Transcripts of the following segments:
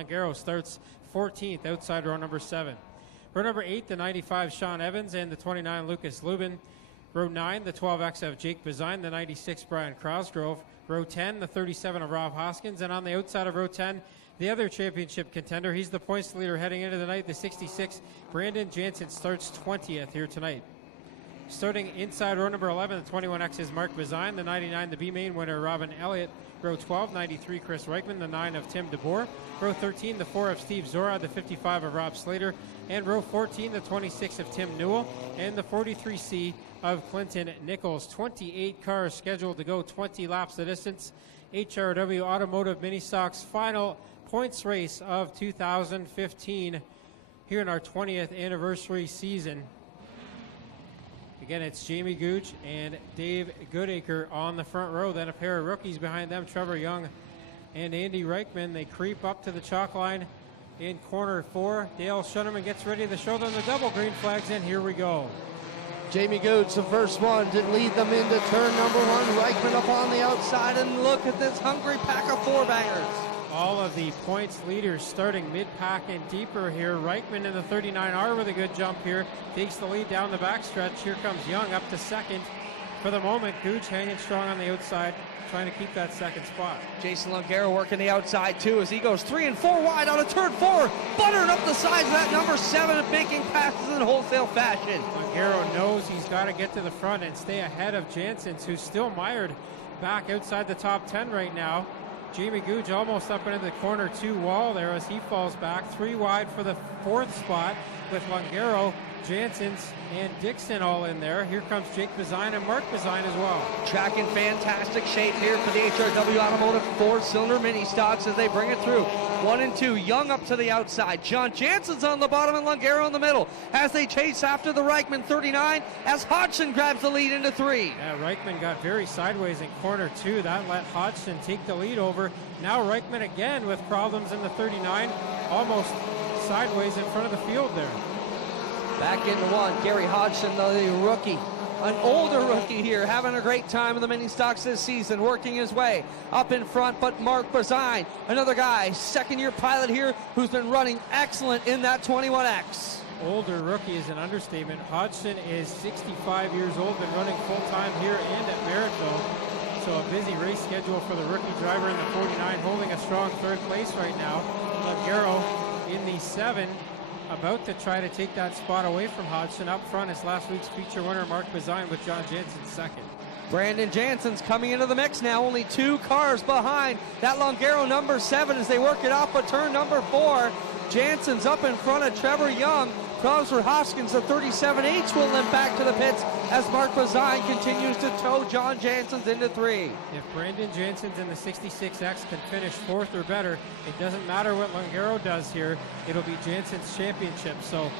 Longaro starts 14th outside row number 7. Row number 8, the 95 Sean Evans and the 29 Lucas Lubin. Row 9, the 12X of Jake Bazine, the 96 Brian Crosgrove. Row 10, the 37 of Rob Hoskins. And on the outside of row 10, the other championship contender. He's the points leader heading into the night. The 66 Brandon Jansen starts 20th here tonight. Starting inside row number 11, the 21X is Mark Bazine, the 99 the B-Main winner Robin Elliott. Row 12, 93 Chris Reichman, the 9 of Tim DeBoer. Row 13, the 4 of Steve Zora, the 55 of Rob Slater. And row 14, the 26 of Tim Newell. And the 43C of Clinton Nichols. 28 cars scheduled to go 20 laps the distance. HRW Automotive Ministock's final points race of 2015 here in our 20th anniversary season. Again, it's Jamie Gooch and Dave Goodacre on the front row. Then a pair of rookies behind them, Trevor Young and Andy Reichman. They creep up to the chalk line in corner 4. Dale Shunnerman gets ready to show them the double green flags, and here we go. Jamie Gooch, the first one to lead them into turn number 1. Reichman up on the outside, and look at this hungry pack of 4-bangers. All of the points leaders starting mid-pack and deeper here. Reichman in the 39R with a good jump here. Takes the lead down the backstretch. Here comes Young up to second. For the moment, Gooch hanging strong on the outside, trying to keep that second spot. Jason Longaro working the outside too as he goes 3 and 4 wide on a turn 4. Buttering up the sides of that number 7 and making passes in wholesale fashion. Longaro knows he's got to get to the front and stay ahead of Jansen, who's still mired back outside the top 10 right now. Jamie Gooch almost up into the corner 2 wall there as he falls back. 3 wide for the 4th spot with Longaro, Jansen's, and Dixon all in there. Here comes Jake Bazine and Mark Bazine as well. Track in fantastic shape here for the HRW Automotive 4-cylinder mini stocks as they bring it through. 1 and 2, Young up to the outside. John Jansen's on the bottom and Longaro in the middle as they chase after the Reichman 39 as Hodgson grabs the lead into 3. Yeah, Reichman got very sideways in corner 2. That let Hodgson take the lead over. Now Reichman again with problems in the 39, almost sideways in front of the field there. Back into 1, Gary Hodgson, the rookie. An older rookie here, having a great time in the mini stocks this season, working his way up in front, but Mark Bazine, another guy, second-year pilot here, who's been running excellent in that 21X. Older rookie is an understatement. Hodgson is 65 years old, been running full-time here and at Merrittville. So a busy race schedule for the rookie driver in the 49, holding a strong 3rd place right now. Longaro in the 7. About to try to take that spot away from Hodgson. Up front is last week's feature winner Mark Bazine with John Jansen second. Brandon Jansen's coming into the mix now, only 2 cars behind that Longaro number 7 as they work it off a turn number 4. Jansen's up in front of Trevor Young. Problems for Hoskins, the 37H will limp back to the pits as Mark Bazine continues to tow John Jansen's into 3. If Brandon Jansen's in the 66X can finish 4th or better, it doesn't matter what Longaro does here. It'll be Jansen's championship. So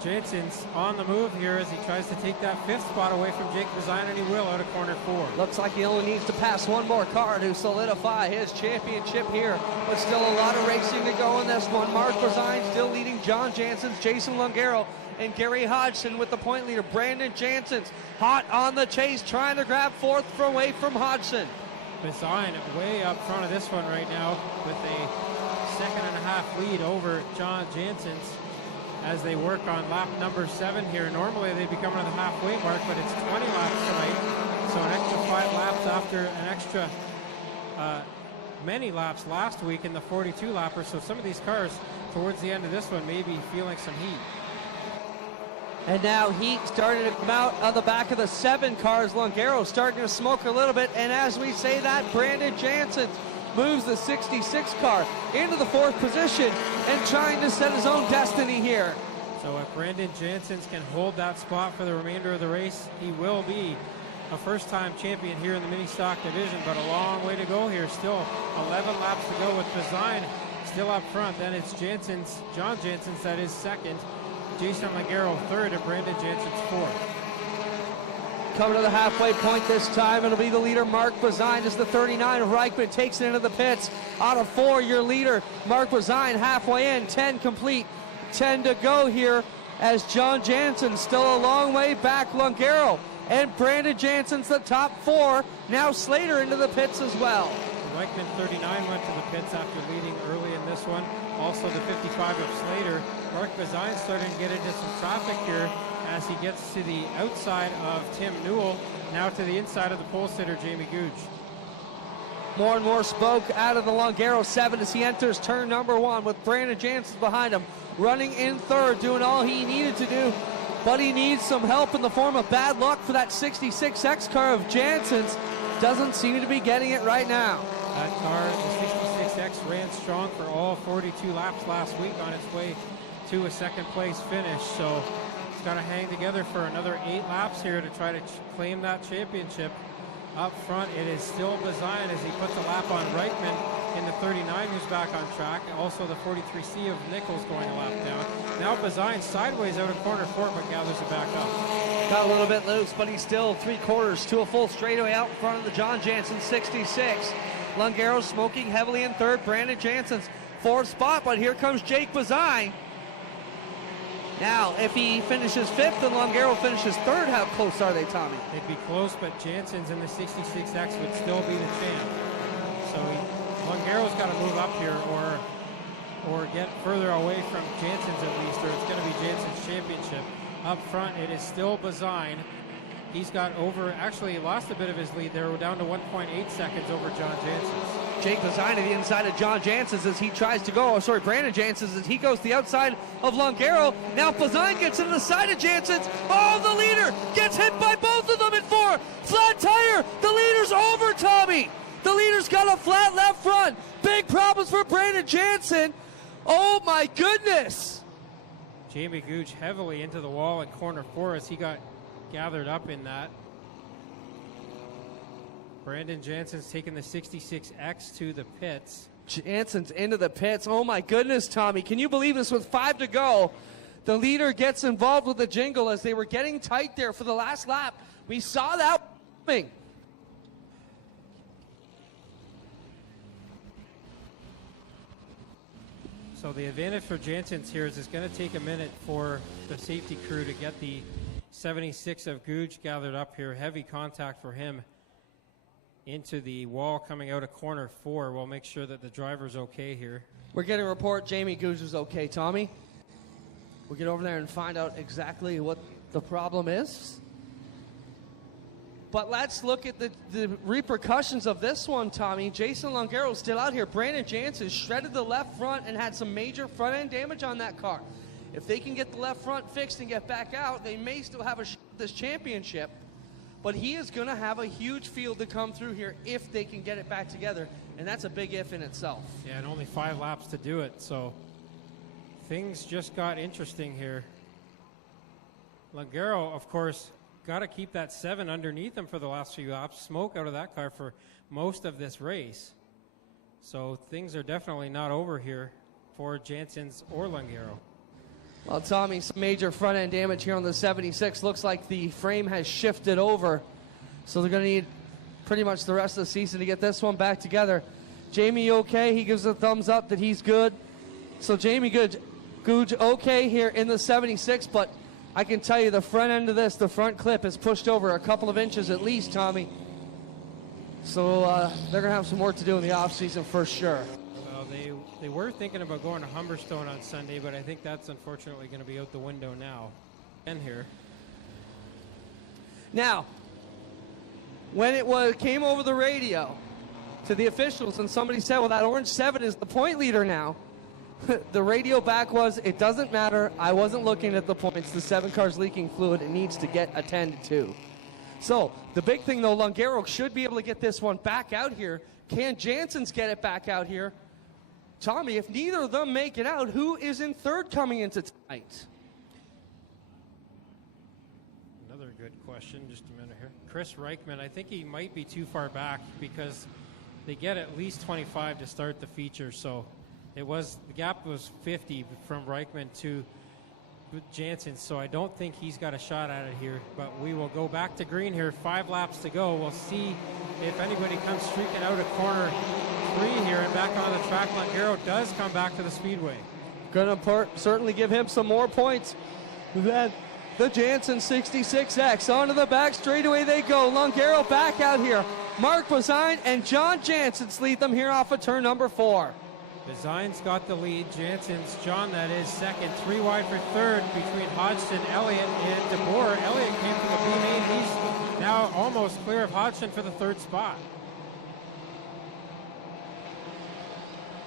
Jansen's on the move here as he tries to take that 5th spot away from Jake Bazine, and he will out of corner 4. Looks like he only needs to pass 1 more car to solidify his championship here, but still a lot of racing to go in this one. Mark Bazine still leading John Jansen's, Jason Longaro, and Gary Hodgson with the point leader. Brandon Jansen's hot on the chase, trying to grab 4th away from Hodgson. Bazine way up front of this one right now with a 2.5 lead over John Jansen's as they work on lap number 7 here. Normally they'd be coming to the halfway mark, but it's 20 laps tonight. So an extra 5 laps after an extra many laps last week in the 42 lapper. So some of these cars towards the end of this one may be feeling some heat. And now heat starting to come out on the back of the 7 cars. Longaro starting to smoke a little bit. And as we say that, Brandon Jansen moves the 66 car into the 4th position and trying to set his own destiny here. So if Brandon Jansen can hold that spot for the remainder of the race, he will be a first-time champion here in the mini stock division, but a long way to go here. Still 11 laps to go with Bazine still up front. Then it's Jansen's, John Jansen's, that is second. Jason Longaro 3rd, and Brandon Jansen's 4th. Coming to the halfway point this time, it'll be the leader, Mark Bazine, as the 39 of Reichman takes it into the pits. Out of 4, your leader, Mark Bazine, halfway in, 10 complete, 10 to go here, as John Jansen still a long way back. Longaro and Brandon Jansen's the top 4. Now Slater into the pits as well. Reichman 39 went to the pits after leading early in this one. Also the 55 of Slater. Mark Bazine starting to get into some traffic here as he gets to the outside of Tim Newell, now to the inside of the pole sitter, Jamie Googe. More and more smoke out of the Longaro 7 as he enters turn number 1 with Brandon Jansen behind him, running in third, doing all he needed to do, but he needs some help in the form of bad luck for that 66X car of Jansen's. Doesn't seem to be getting it right now. That car, the 66X, ran strong for all 42 laps last week on its way to a second place finish, so it's got to hang together for another 8 laps here to try to claim that championship. Up front, it is still Bazine as he puts a lap on Reichman in the 39, who's back on track. Also the 43C of Nichols going a lap down. Now Bazine sideways out of corner 4, but gathers it back up. Got a little bit loose, but he's still 3/4 to a full straightaway out in front of the John Jansen 66. Longaro smoking heavily in third. Brandon Jansen's 4th spot, but here comes Jake Bazine. Now, if he finishes 5th and Longaro finishes 3rd, how close are they, Tommy? They'd be close, but Jansen's in the 66X would still be the champ. So Longaro's got to move up here or get further away from Jansen's at least, or it's going to be Jansen's championship. Up front, it is still Bazine. He's got actually lost a bit of his lead there. We're down to 1.8 seconds over John Jansen's. Jake Bazine to the inside of John Jansen's as he tries to go, Brandon Jansen's as he goes to the outside of Longaro. Now Bazine gets into the side of Jansen's. Oh, the leader gets hit by both of them in 4. Flat tire. The leader's over, Tommy. The leader's got a flat left front. Big problems for Brandon Jansen. Oh, my goodness. Jamie Googe heavily into the wall at corner 4 as he got gathered up in that. Brandon Jansen's taking the 66X to the pits. Jansen's into the pits. Oh my goodness, Tommy. Can you believe this? With 5 to go, the leader gets involved with the jingle as they were getting tight there for the last lap. We saw that coming. So the advantage for Jansen's here is it's going to take a minute for the safety crew to get the 76 of Googe gathered up here. Heavy contact for him into the wall coming out of corner 4. We'll make sure that the driver's okay here. We're getting a report Jamie Googe is okay, Tommy. We'll get over there and find out exactly what the problem is. But let's look at the repercussions of this one, Tommy. Jason Longaro still out here. Brandon Jansen shredded the left front and had some major front end damage on that car. If they can get the left front fixed and get back out, they may still have this championship. But he is going to have a huge field to come through here if they can get it back together. And that's a big if in itself. Yeah, and only 5 laps to do it. So things just got interesting here. Longaro, of course, got to keep that 7 underneath him for the last few laps. Smoke out of that car for most of this race. So things are definitely not over here for Jansen's or Longaro. Well, Tommy, some major front end damage here on the 76. Looks like the frame has shifted over. So they're going to need pretty much the rest of the season to get this one back together. Jamie okay. He gives a thumbs up that he's good. So Jamie Googe okay here in the 76, but I can tell you the front end of this, the front clip is pushed over a couple of inches at least, Tommy. So they're going to have some work to do in the offseason for sure. Well, they were thinking about going to Humberstone on Sunday, but I think that's unfortunately going to be out the window now. And here. Now, when it came over the radio to the officials and somebody said, well, that orange 7 is the point leader now, the radio back was, it doesn't matter. I wasn't looking at the points. The 7 car's leaking fluid. It needs to get attended to. So the big thing, though, Longaro should be able to get this one back out here. Can Jansen's get it back out here? Tommy, if neither of them make it out, who is in third coming into tonight? Another good question. Just a minute here. Chris Reichman, I think he might be too far back because they get at least 25 to start the feature. So the gap was 50 from Reichman to Jansen, so I don't think he's got a shot at it here. But we will go back to green here. 5 laps to go. We'll see if anybody comes streaking out of corner 3 here and back on the track. Longaro does come back to the speedway. Gonna certainly give him some more points than the Jansen 66X. Onto the back straightaway they go. Longaro back out here. Mark Bazine and John Jansen lead them here off of turn number 4. Design's got the lead. Jansen's, John, that is second. 3 wide for third between Hodgson, Elliott, and DeBoer. Elliott came from the B main. He's now almost clear of Hodgson for the third spot.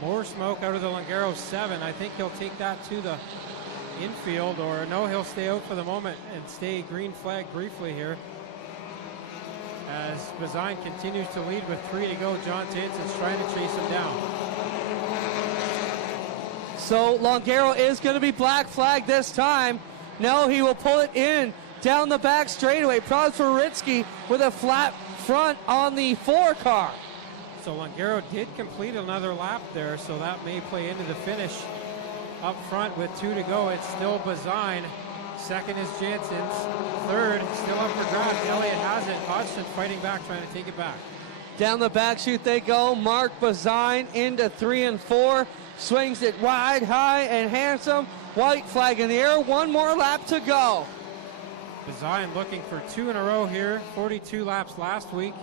More smoke out of the Longaro 7. I think he'll take that to the infield, or no, he'll stay out for the moment and stay green flag briefly here. As Bazine continues to lead with 3 to go, John Jansen's trying to chase him down. So Longaro is going to be black flag this time. No, he will pull it in down the back straightaway. Problems for Ritsky with a flat front on the 4 car. So Longaro did complete another lap there, so that may play into the finish. Up front with 2 to go, it's still Bazine. Second is Jansen's. Third, still up for grabs. Elliott has it. Hodgson fighting back, trying to take it back. Down the back chute they go. Mark Bazine into 3 and 4. Swings it wide, high, and handsome. White flag in the air. 1 more lap to go. Bazine looking for 2 in a row here. 42 laps last week.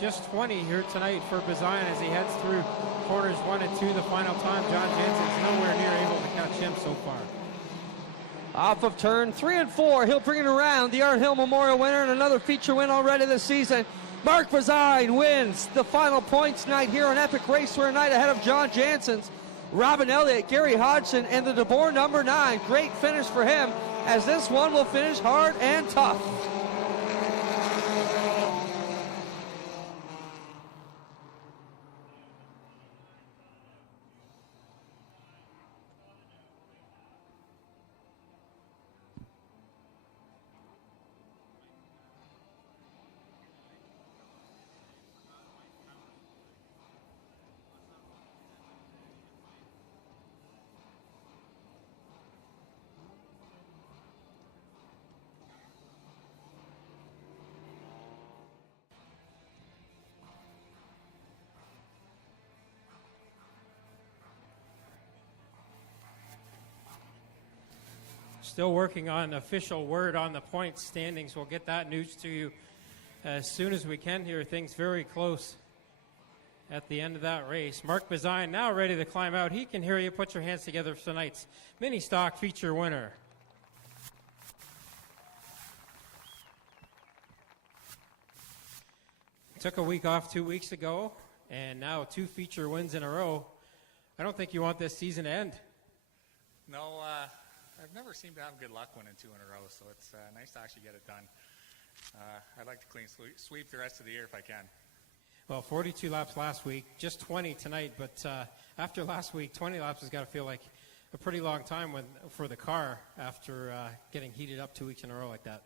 Just 20 here tonight for Bazine as he heads through corners 1 and 2 the final time. John Jansen's nowhere near able to catch him so far. Off of turn 3 and 4, he'll bring it around. The Art Hill Memorial winner and another feature win already this season. Mark Bazine wins the final points night here on Epic Raceway night ahead of John Jansen's. Robin Elliott, Gary Hodgson, and the DeBoer number 9. Great finish for him, as this one will finish hard and tough. Still working on official word on the point standings. We'll get that news to you as soon as we can here. Things very close at the end of that race. Mark Bazine now ready to climb out. He can hear you. Put your hands together for tonight's mini stock feature winner. Took a week off 2 weeks ago, and now 2 feature wins in a row. I don't think you want this season to end. No, I've never seemed to have good luck winning 2 in a row, so it's nice to actually get it done. I'd like to clean sweep the rest of the year if I can. Well, 42 laps last week, just 20 tonight, but after last week, 20 laps has got to feel like a pretty long time for the car after getting heated up 2 weeks in a row like that.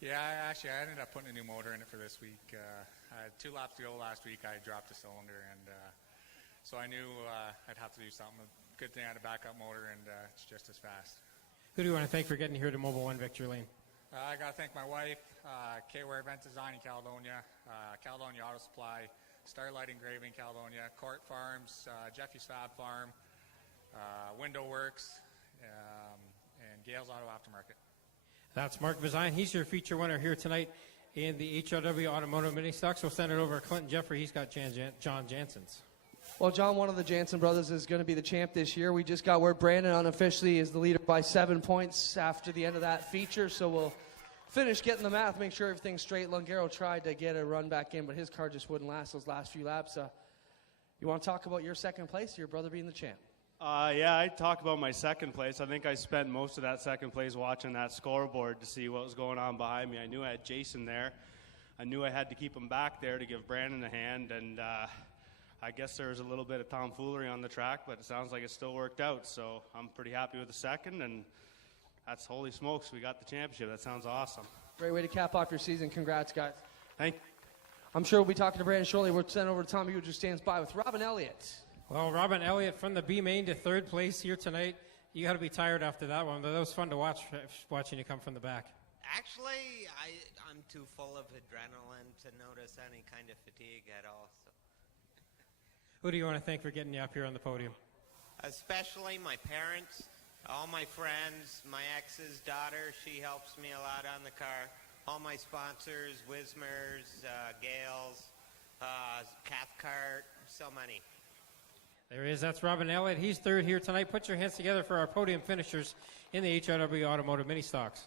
Yeah, I ended up putting a new motor in it for this week. I had 2 laps to go last week. I dropped a cylinder, and so I knew I'd have to do something. Good thing I had a backup motor, and it's just as fast. Who do you want to thank for getting here to Mobile One Victory Lane? I got to thank my wife, K-Ware Event Design in Caledonia, Caledonia Auto Supply, Starlight Engraving Caledonia, Court Farms, Jeffy's Fab Farm, Window Works, and Gale's Auto Aftermarket. That's Mark Bazine. He's your feature winner here tonight in the HRW Automotive Mini Stocks. We'll send it over to Clinton Jeffrey. He's got John Jansen's. Well, John, one of the Jansen brothers is going to be the champ this year. We just got word Brandon unofficially is the leader by 7 points after the end of that feature, so we'll finish getting the math, make sure everything's straight. Longaro tried to get a run back in, but his car just wouldn't last those last few laps. You want to talk about your second place, your brother being the champ? Yeah, I'd talk about my second place. I think I spent most of that second place watching that scoreboard to see what was going on behind me. I knew I had Jason there. I knew I had to keep him back there to give Brandon a hand, and I guess there was a little bit of tomfoolery on the track, but it sounds like it still worked out. So I'm pretty happy with the second, and that's holy smokes, we got the championship. That sounds awesome. Great way to cap off your season. Congrats, guys. Thank you. I'm sure we'll be talking to Brandon shortly. We're sent over to Tommy, who just stands by with Robin Elliott. Well, Robin Elliott from the B main to third place here tonight. You got to be tired after that one, but that was fun to watching you come from the back. Actually, I'm too full of adrenaline to notice any kind of fatigue at all. So. Who do you want to thank for getting you up here on the podium? Especially my parents, all my friends, my ex's daughter. She helps me a lot on the car. All my sponsors, Wismers, Gales, Cathcart, so many. There he is. That's Robin Elliott. He's third here tonight. Put your hands together for our podium finishers in the HRW Automotive Mini Stocks.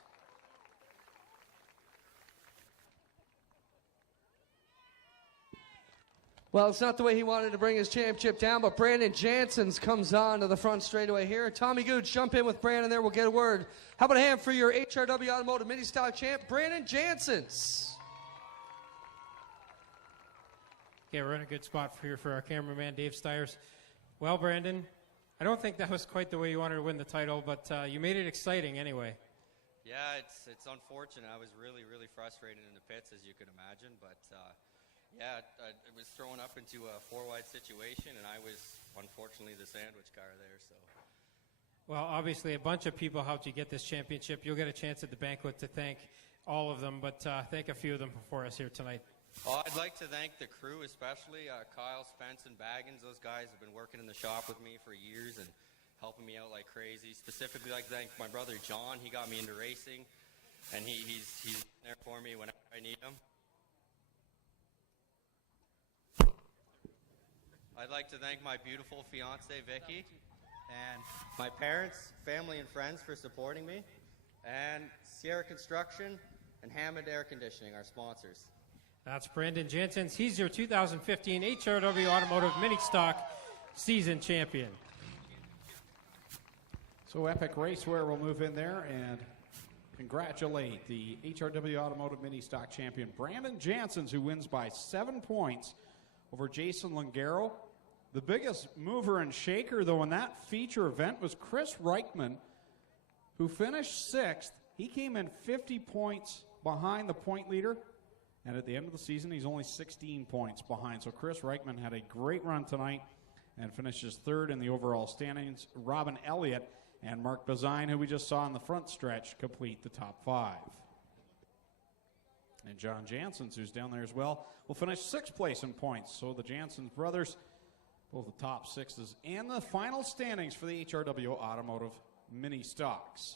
Well, it's not the way he wanted to bring his championship down, but Brandon Janssens comes on to the front straightaway here. Tommy Gooch, jump in with Brandon there. We'll get a word. How about a hand for your HRW Automotive Mini Stock champ, Brandon Janssens? Okay, we're in a good spot here for our cameraman, Dave Styres. Well, Brandon, I don't think that was quite the way you wanted to win the title, but you made it exciting anyway. Yeah, it's unfortunate. I was really frustrated in the pits, as you could imagine, but yeah, it was thrown up into a four-wide situation, and I was unfortunately the sandwich car there. So, well, obviously a bunch of people helped you get this championship. You'll get a chance at the banquet to thank all of them, but thank a few of them for us here tonight. Oh, I'd like to thank the crew, especially Kyle, Spence, and Baggins. Those guys have been working in the shop with me for years and helping me out like crazy. Specifically, I'd like to thank my brother John. He got me into racing, and he's there for me whenever I need him. I'd like to thank my beautiful fiance, Vicky, and my parents, family, and friends for supporting me, and Sierra Construction and Hammond Air Conditioning, our sponsors. That's Brandon Janssens. He's your 2015 HRW Automotive Mini Stock season champion. So Epic Racewear will move in there and congratulate the HRW Automotive Mini Stock champion, Brandon Janssens, who wins by 7 points over Jason Lungaro. The biggest mover and shaker, though, in that feature event was Chris Reichman, who finished 6th. He came in 50 points behind the point leader, and at the end of the season, he's only 16 points behind. So Chris Reichman had a great run tonight and finishes 3rd in the overall standings. Robin Elliott and Mark Bazine, who we just saw in the front stretch, complete the top 5. And John Janssens, who's down there as well, will finish 6th place in points. So the Janssens brothers, both the top 6s, and the final standings for the HRW Automotive Mini Stocks.